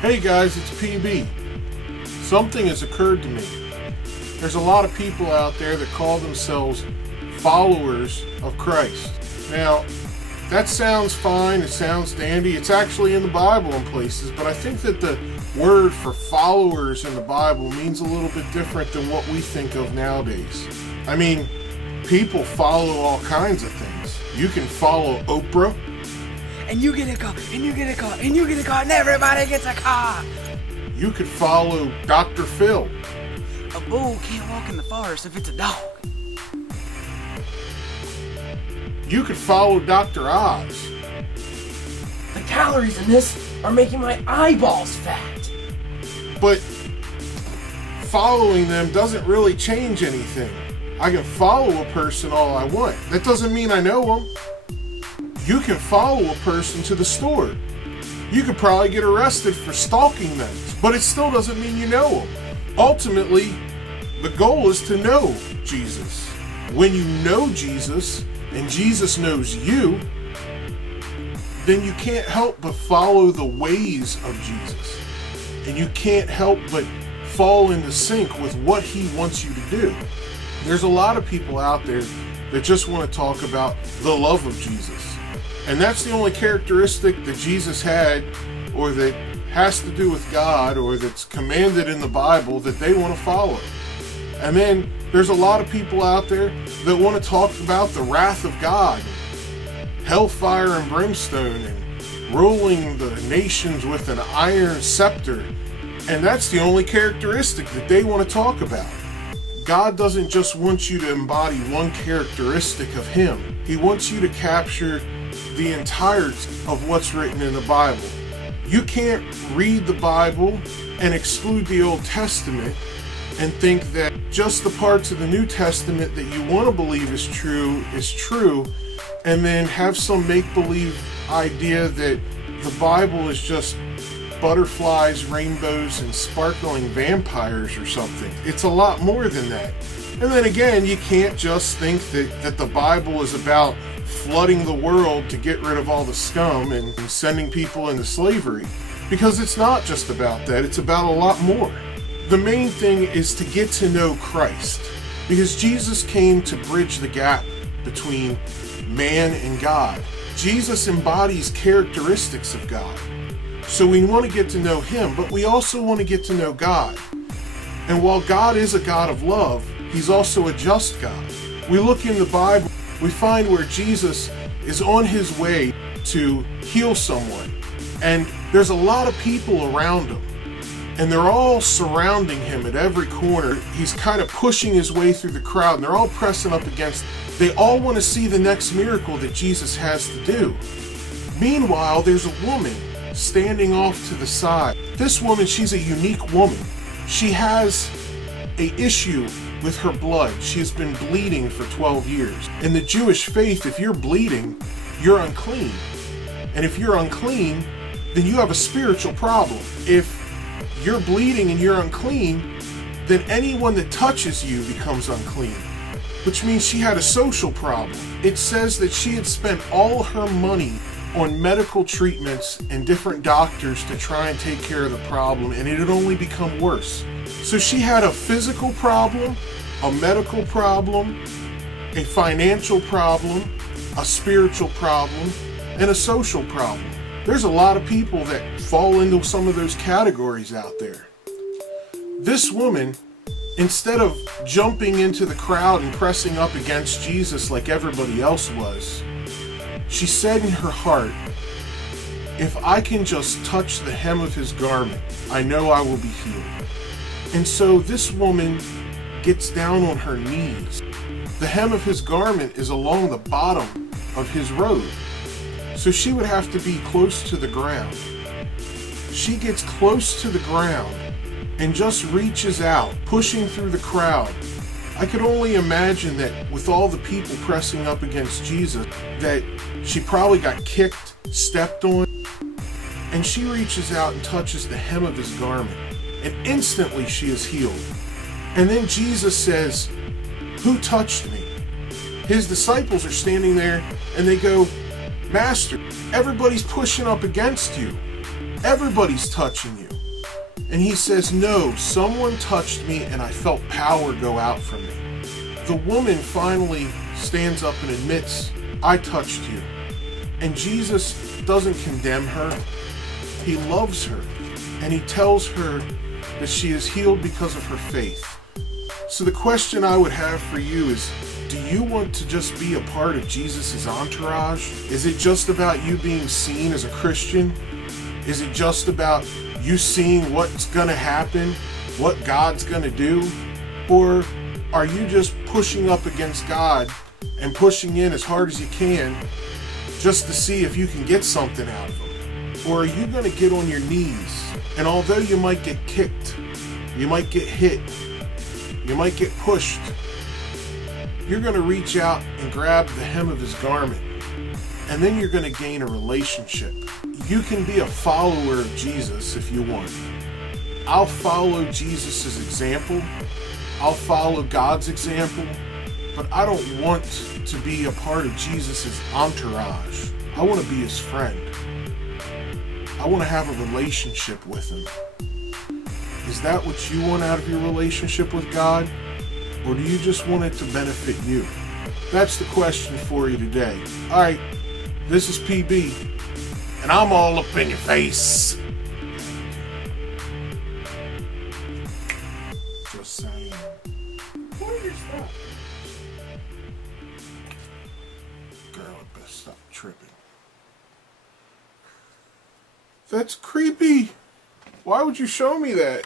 Hey guys, it's PB. Something has occurred to me. There's a lot of people out there that call themselves followers of Christ. Now, that sounds fine, it sounds dandy, it's actually in the Bible in places, but I think that the word for followers in the Bible means a little bit different than what we think of nowadays. I mean, people follow all kinds of things. You can follow Oprah. And you get a car, and you get a car, and you get a car, and everybody gets a car. You could follow Dr. Phil. A bull can't walk in the forest if it's a dog. You could follow Dr. Oz. The calories in this are making my eyeballs fat. But following them doesn't really change anything. I can follow a person all I want. That doesn't mean I know them. You can follow a person to the store. You could probably get arrested for stalking them, but it still doesn't mean you know them. Ultimately, the goal is to know Jesus. When you know Jesus, and Jesus knows you, then you can't help but follow the ways of Jesus. And you can't help but fall into sync with what he wants you to do. There's a lot of people out there that just want to talk about the love of Jesus. And that's the only characteristic that Jesus had, or that has to do with God, or that's commanded in the Bible that they want to follow. And then there's a lot of people out there that want to talk about the wrath of God, hellfire and brimstone, and ruling the nations with an iron scepter. And that's the only characteristic that they want to talk about. God doesn't just want you to embody one characteristic of him. He wants you to capture the entirety of what's written in the Bible. You can't read the Bible and exclude the Old Testament and think that just the parts of the New Testament that you want to believe is true, and then have some make-believe idea that the Bible is just butterflies, rainbows, and sparkling vampires or something. It's a lot more than that. And then again, you can't just think that the Bible is about flooding the world to get rid of all the scum and sending people into slavery, because it's not just about that. It's about a lot more. The main thing is to get to know Christ, because Jesus came to bridge the gap between man and God. Jesus embodies characteristics of God. So we want to get to know him, but we also want to get to know God. And while God is a God of love, he's also a just God. We look in the Bible, we find where Jesus is on his way to heal someone. And there's a lot of people around him. And they're all surrounding him at every corner. He's kind of pushing his way through the crowd, and they're all pressing up against him. They all want to see the next miracle that Jesus has to do. Meanwhile, there's a woman standing off to the side. This woman, she's a unique woman. She has an issue with her blood. She has been bleeding for 12 years. In the Jewish faith, if you're bleeding, you're unclean. And if you're unclean, then you have a spiritual problem. If you're bleeding and you're unclean, then anyone that touches you becomes unclean, which means she had a social problem. It says that she had spent all her money on medical treatments and different doctors to try and take care of the problem, and it had only become worse. So she had a physical problem, a medical problem, a financial problem, a spiritual problem, and a social problem. There's a lot of people that fall into some of those categories out there. This woman, instead of jumping into the crowd and pressing up against Jesus like everybody else was, she said in her heart, if I can just touch the hem of his garment, I know I will be healed. And so this woman gets down on her knees. The hem of his garment is along the bottom of his robe, so she would have to be close to the ground. She gets close to the ground and just reaches out, pushing through the crowd. I could only imagine that with all the people pressing up against Jesus, that she probably got kicked, stepped on, and she reaches out and touches the hem of his garment, and instantly she is healed. And then Jesus says, "Who touched me?" His disciples are standing there and they go, "Master, everybody's pushing up against you. Everybody's touching you." And he says, no, someone touched me and I felt power go out from me. The woman finally stands up and admits, I touched you. And Jesus doesn't condemn her. He loves her. And he tells her that she is healed because of her faith. So the question I would have for you is, do you want to just be a part of Jesus' entourage? Is it just about you being seen as a Christian? Is it just about you seeing what's going to happen, what God's going to do? Or are you just pushing up against God and pushing in as hard as you can just to see if you can get something out of Him? Or are you going to get on your knees, and although you might get kicked, you might get hit, you might get pushed, you're going to reach out and grab the hem of His garment, and then you're going to gain a relationship. You can be a follower of Jesus if you want. I'll follow Jesus' example. I'll follow God's example. But I don't want to be a part of Jesus' entourage. I want to be His friend. I want to have a relationship with Him. Is that what you want out of your relationship with God? Or do you just want it to benefit you? That's the question for you today. All right, this is PB, and I'm all up in your face. Just saying. Where's your stuff? Girl, I better stop tripping. That's creepy. Why would you show me that?